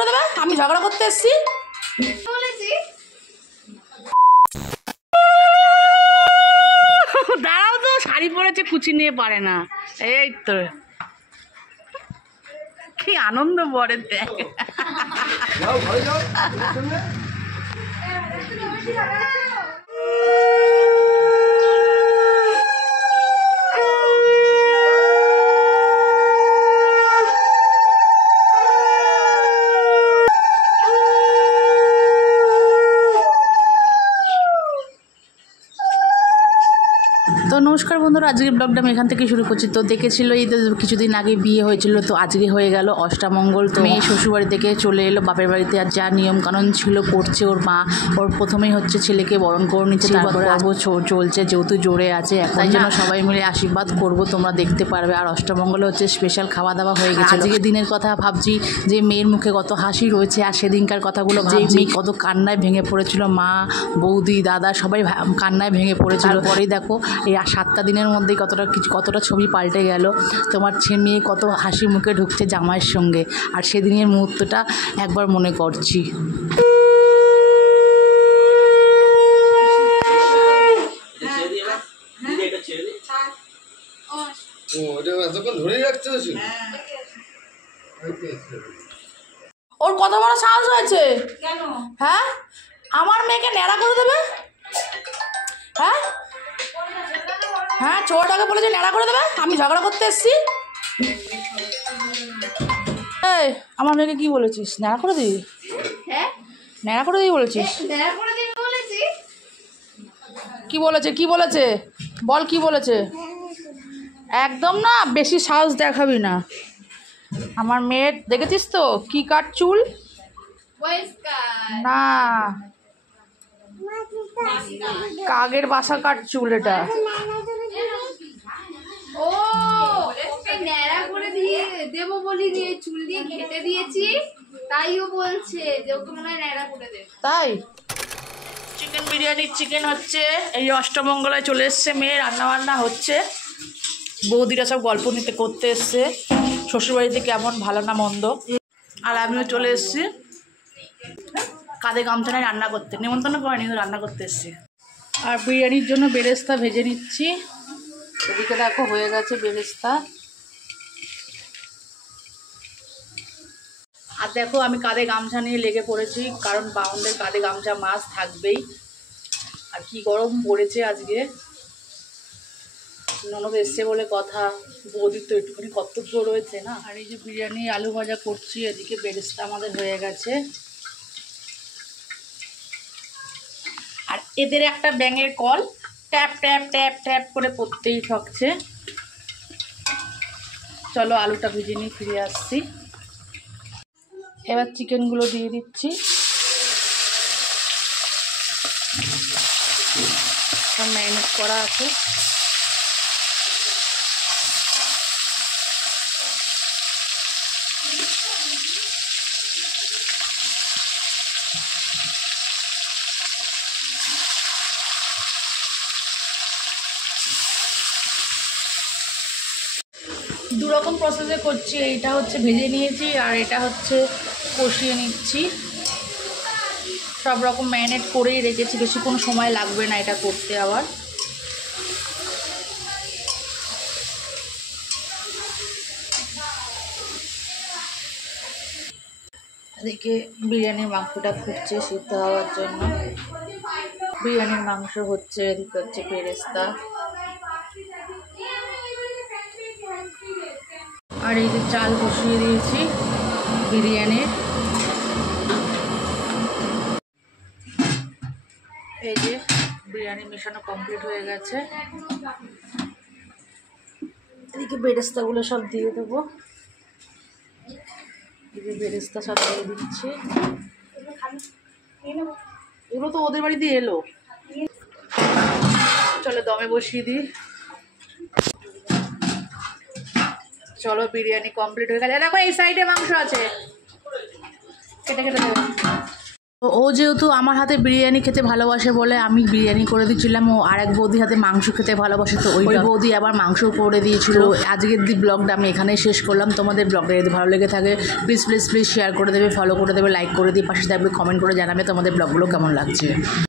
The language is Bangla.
করে দেবে, আমি ঝগড়া করতে এসেছি। দাঁড়াও তো, শাড়ি পরেছে, কুচি নিয়ে পারে না। এই তো কি আনন্দ বরে দেখ। তো নমস্কার বন্ধুরা, আজকের ব্লগটা আমি এখান থেকে শুরু করছি। তো দেখেছিল এই কিছুদিন আগে বিয়ে হয়েছিল, তো আজকে হয়ে গেল অষ্টামঙ্গল। তো মেয়ে শ্বশুরবাড়ি থেকে চলে এলো বাপের বাড়িতে, আর যা নিয়মকানুন ছিল করছে ওর মা। ওর প্রথমেই হচ্ছে ছেলেকে বরণ করে নিচ্ছে, তারপরে চলছে, যেহেতু জোরে আছে তাই জন্য সবাই মিলে আশীর্বাদ করব, তোমরা দেখতে পারবে। আর অষ্টমঙ্গলে হচ্ছে স্পেশাল খাওয়া দাওয়া হয়ে গেছে। আজকের দিনের কথা ভাবছি যে মেয়ের মুখে কত হাসি রয়েছে, আর সেদিনকার কথাগুলো ভাবছি কত কান্নায় ভেঙে পড়েছিল। মা, বৌদি, দাদা সবাই কান্নায় ভেঙে পড়েছিল। পরেই দেখো এই 7টা দিনের মধ্যেই কতটা ছবি পাল্টে গেল। তোমার মেয়ে কত হাসি মুখে ঢুকছে জামাইয়ের সঙ্গে, আর সেদিনের মুহূর্তটা একবার মনে করছি। ওর কত বড় সাহস হয়েছে, হ্যাঁ আমার মেয়েকে ন্যাড়া করে দেবে। হ্যাঁ হ্যাঁ, ছোটটাকে বলেছে ন্যাড়া করে দেবে, আমি ঝগড়া করতে এসেছি। এই আমার মেয়েকে কি বলেছিস, ন্যাড়া করে দিবি? হ্যাঁ ন্যাড়া করে দিবি বলেছিস? কি বলেছে, কি বলেছে বল, কি বলেছে? একদম না, বেশি সাহস দেখাবি না। আমার মেয়ের দেখেছিস তো কি কাট চুল, না কাগের বাসা কাট চুল এটা। ও ন্যাড়া করে দিয়ে দেবো বলি দিয়ে চুল দিয়ে ঘেটে দিয়েছি, তাই ও বলছে যে ওকে মনে হয় ন্যাড়া করে দেবে। তাই চিকেন বিরিয়ানি, চিকেন হচ্ছে এই অষ্টমঙ্গলায় চলে এসছে মেয়ে, রান্নাবান্না হচ্ছে, বৌদিরা সব গল্প নিতে করতে এসছে শ্বশুরবাড়িতে কেমন ভালো না মন্দ। আর আমিও চলে এসছি কাঁধে গামছা নিয়ে রান্না করতে, নিমন্ত্রণ করেনি, রান্না করতে এসছি। আর বিরিয়ানির জন্য বেরেস্তা ভেজে নিচ্ছি। এদিকে দেখো হয়ে গেছে বেরেস্তা। আর দেখো আমি কাঁধে গামছা নিয়ে লেগে পড়েছি, কারণ বাউন্ডের কাঁধে গামছা মাছ থাকবেই। আর কি গরম পড়েছে আজকে, ননদ এসছে বলে কথা, বৌদির তো একটুখানি কর্তব্য রয়েছে না। আর এই যে বিরিয়ানি আলু ভাজা করছি, এদিকে বেরেস্তা আমাদের হয়ে গেছে। আর এদের একটা ব্যাঙের call tap tap tap tap করে পড়তেই থাকছে। চলো আলুটা ভেজে নিয়ে ফিরে আসছি। এবার চিকেনগুলো দিয়ে দিচ্ছি, সব ম্যারিনেট করা আছে। দুরকম প্রসেসে করছি, এইটা হচ্ছে ভেজে নিয়েছি আর এটা হচ্ছে কষিয়ে নিচ্ছি। সব রকম ম্যারিনেট করেই রেখেছি, বেশি কোনো সময় লাগবে না এটা করতে। আবার এদিকে বিরিয়ানির মাংসটা ফুটছে সিদ্ধ হওয়ার জন্য। বিরিয়ানির মাংস হচ্ছে, এদিকে হচ্ছে বেরেস্তা। আর এই যে চাল বসিয়ে দিয়েছি বিরিয়ানির। এই যে বিরিয়ানি মেশানো কমপ্লিট হয়ে গেছে। এদিকে বেরেস্তাগুলো সব দিয়ে দেবো। এই যে বেরেস্তা সব দিয়ে দিচ্ছি। এগুলো তো ওদের বাড়ি দিয়ে এলো, চলো দমে বসিয়ে দিই। চলো বিরিয়ানি কমপ্লিট হয়ে গেছে। দেখো এই সাইডে মাংস আছে, কেটে কেটে দেবো। ও যেহেতু আমার হাতে বিরিয়ানি খেতে ভালোবাসে বলে আমি বিরিয়ানি করে দিচ্ছিলাম, ও আরেক বৌদির হাতে মাংস খেতে ভালোবাসে, তো ওই বৌদি আবার মাংস করে দিয়েছিল। আজকের ব্লগটা আমি এখানেই শেষ করলাম। তোমাদের ব্লগটা যদি ভালো লেগে থাকে প্লিজ শেয়ার করে দেবে, ফলো করে দেবে, লাইক করে দিয়ে পাশে থাকবে, কমেন্ট করে জানাবে তোমাদের ব্লগগুলো কেমন লাগছে।